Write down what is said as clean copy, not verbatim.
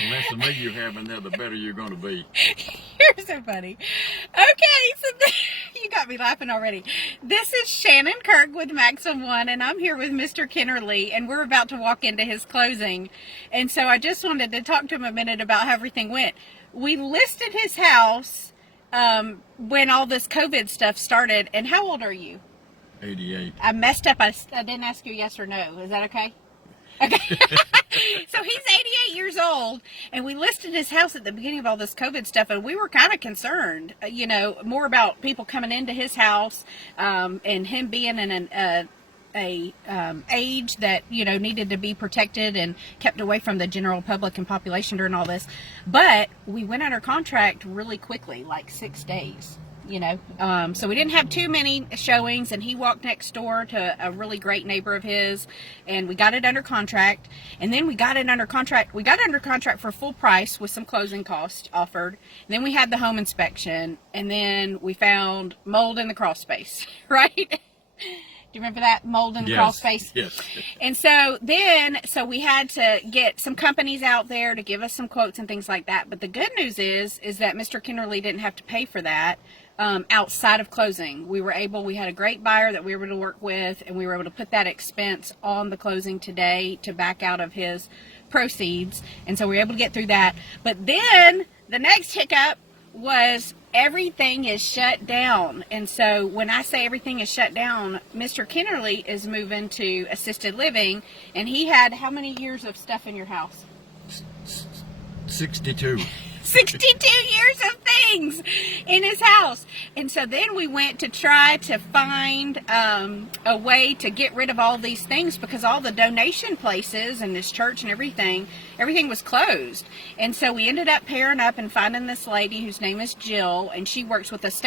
The less of me you have in there, the better you're going to be. You're so funny. Okay, so you got me laughing already. This is Shannon Kirk with Maxim One, and I'm here with Mr. Kenerly, and we're about to walk into his closing. And so I just wanted to talk to him a minute about how everything went. We listed his house when all this COVID stuff started. And how old are you? 88. I messed up. I didn't ask you yes or no. Is that okay? Okay. So he's 88 years old, and we listed his house at the beginning of all this COVID stuff, and we were kind of concerned, more about people coming into his house, and him being in an age that, needed to be protected and kept away from the general public and population during all this. But we went under contract really quickly, like 6 days. So we didn't have too many showings, and he walked next door to a really great neighbor of his, and we got it under contract. And then we got under contract for full price with some closing costs offered. And then we had the home inspection, and then we found mold in the crawl space, right? Do you remember that? Mold in the crawl space? Yes. And so we had to get some companies out there to give us some quotes and things like that. But the good news is that Mr. Kenerly didn't have to pay for that outside of closing. We had a great buyer that we were able to work with, and we were able to put that expense on the closing today to back out of his proceeds. And so we were able to get through that. But then the next hiccup was everything is shut down. And so when I say everything is shut down, Mr. Kenerly is moving to assisted living, and he had how many years of stuff in your house? 62. 62 years of things in his house. And so then we went to try to find a way to get rid of all these things, because all the donation places and this church and everything was closed. And so we ended up pairing up and finding this lady whose name is Jill, and she works with a state